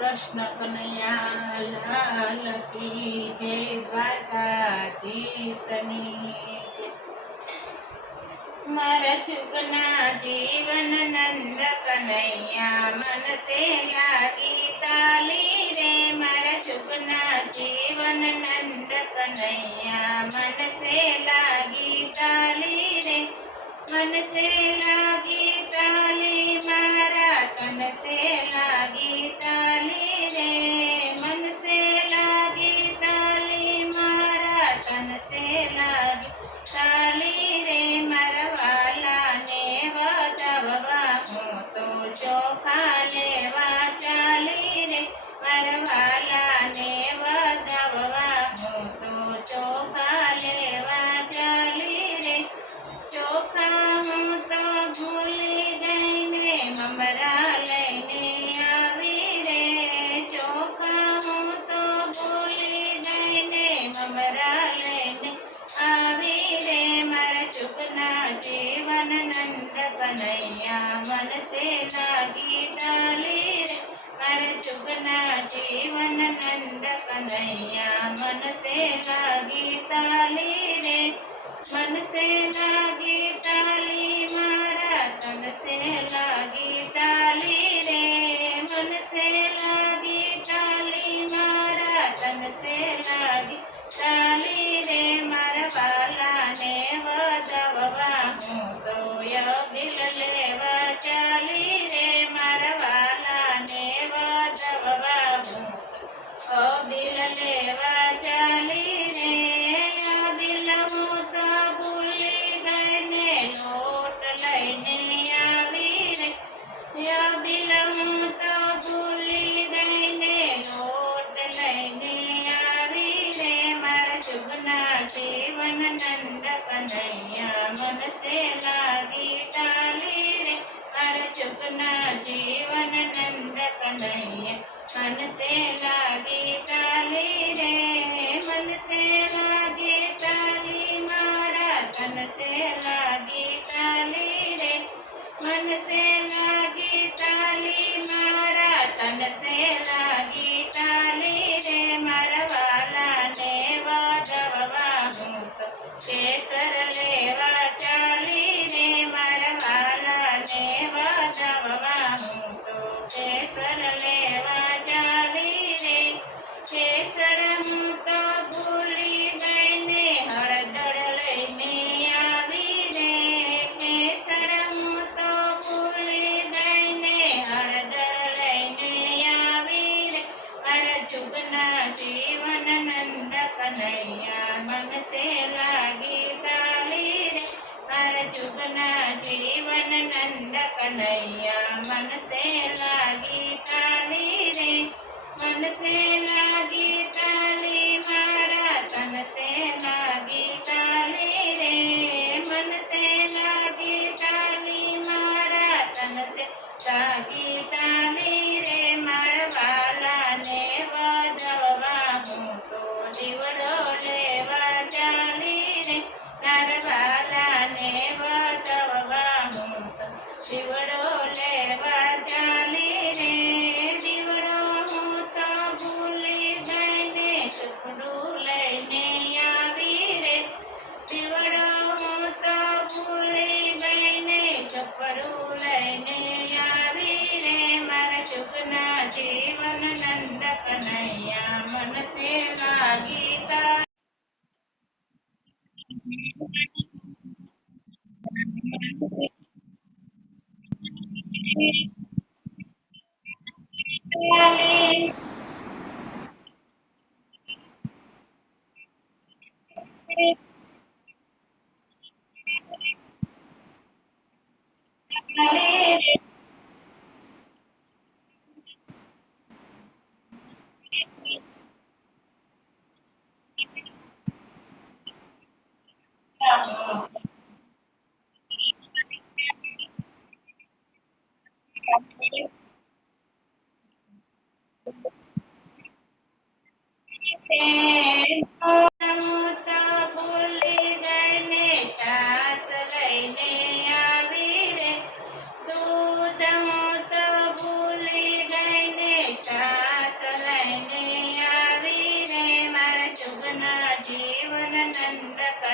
કૃષ્ણ કનૈયા લાલ કી જય, દ્વારકાધીશની જય। મારા જુગના જીવન નંદ કનૈયા મન સે લાગી તાલી રે। મારા જુગના જીવન નંદ કનૈયા મન સે લાગી તાલી રે। मन से लागी ताली मारा तन से लागी ताली रे। मन से लागी ताली मारा तन से लागी ताली रे। मारा वाला ने वधाववा हूँ तो चोखा लेवा चाली रे। मारा वाला ने वधाववा हूँ तो चोखा लेवा चाली रे। ચોખા હું તો ભૂલી ગઈને મમરા લઈને આવી રે। ચોખા હું તો ભૂલી ગઈને મમરા લઈને આવી રે। મારા ચૂકના જીવન નંદ કનૈયા મન સે લાગી તાલી રે। મારા ચૂકના જીવન નંદ કનૈયા મન સે લાગી તાલી રે। मन से लागी ताली मारा तन से लागी ताली रे। मन से लागी ताली मारा तन से लागी ताली रे। मारा वाला ने वधाववा हूँ तो यबिल लेवा चाली रे। मारा वाला ने वधाववा हूँ तो अबिल लेवा चाली रे। अबिल हूँ तो भूली गईने लोट लईने आवी रे। अबिल हूँ तो भूली गईने लोट लईने आवी रे। मारा चुगना जीवन नंद कन्हैया मन से लागी ताली रे। मारा चुगना जीवन नंद कन्हैया मन से लागी ताली रे। मन से लागी ताली मारा तन से लागी ताली रे। मन से लागी ताली मारा तन से लागी ताली रे। मारा वाला ने वधाववा हूँ तो केसर लेवा चाली रे। मारा वाला ने वधाववा हूँ तो केसर लेवा चाली रे। केसर हूँ तो भूली गईने हळदर लईने आवी रे। केसर हूँ तो भूली गईने हळदर लईने आवी रे। मारा जुगना जीवन नंद कन्हैया मन से लागी ताली रे। मारा जुगना जीवन नंद कन्हैया मन से लागी ताली रे। मन से लागी ताली मारा तन से लागी ताली रे। मन से लागी ताली मारा तन से लागी ताली रे। मारा वाला ने वधाववा हूँ तो दीवड़ो लेवा चाली रे। मारा वाला ने वधाववा हूँ तो दीवड़ो लेवा चाली रे। दीवड़ो हूँ तो भूली गईने सुखडू लईने आवी रे। दीवड़ो हूँ तो भूली गईने सुखडू लईने आवी रे। मारा चुकना जीवन नंद कन्हैया मन से लागी ताली ભૂલી ગઈને છાસ લઈને આવી રે। દૂધ હું તો ભૂલી ગઈને છાસ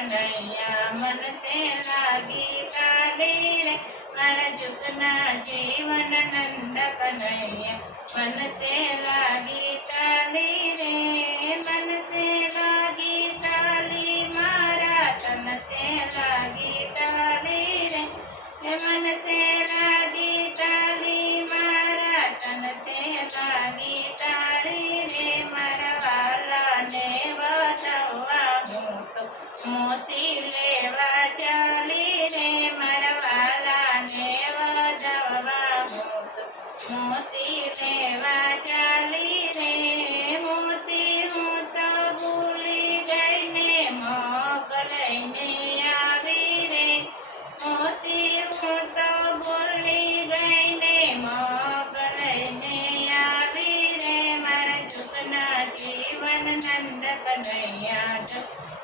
કનૈયા મનસે લાગી તાલી રે મારા જુગના જીવન નંદ કનૈયા મનસે લાગી તાલી રે મનસે લાગી તાલી મારા તનસે લાગી તાલી રે મનસે લાગી તાલી મારા તનસે લાગી તારી રે મારા વાલાને વધાવવા હું તો મોતી લેવા ચાલી રે મારા વાલાને વધાવવા હું તો મોતી લેવા ચાલી રે મોતી હું તો ભૂલી ગઈને મોગ લઈને આવી રે મોતી હું તો ભૂલી ગઈને મોગ લઈને આવી રે મારા જુગના જીવન નંદ કનૈયા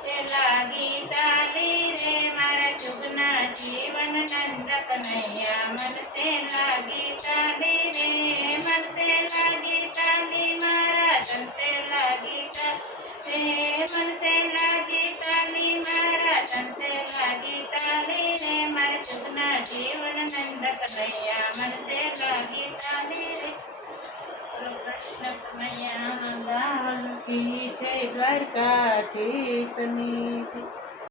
એ લાગી તાલી રે મારા જુગના જીવન નંદ કનૈયા મનસે લાગી તાલી રે મનસે લાગી તાલી મારા તનસે લાગી તાલી મનસે લાગી તાલી મારા તનસે લાગી તાલી રે મારા જુગના જીવન નંદ કનૈયા મનસે લાગી તાલી રે કૃષ્ણ કનૈયા લાલ કી જય દ્વારકાધીશની જય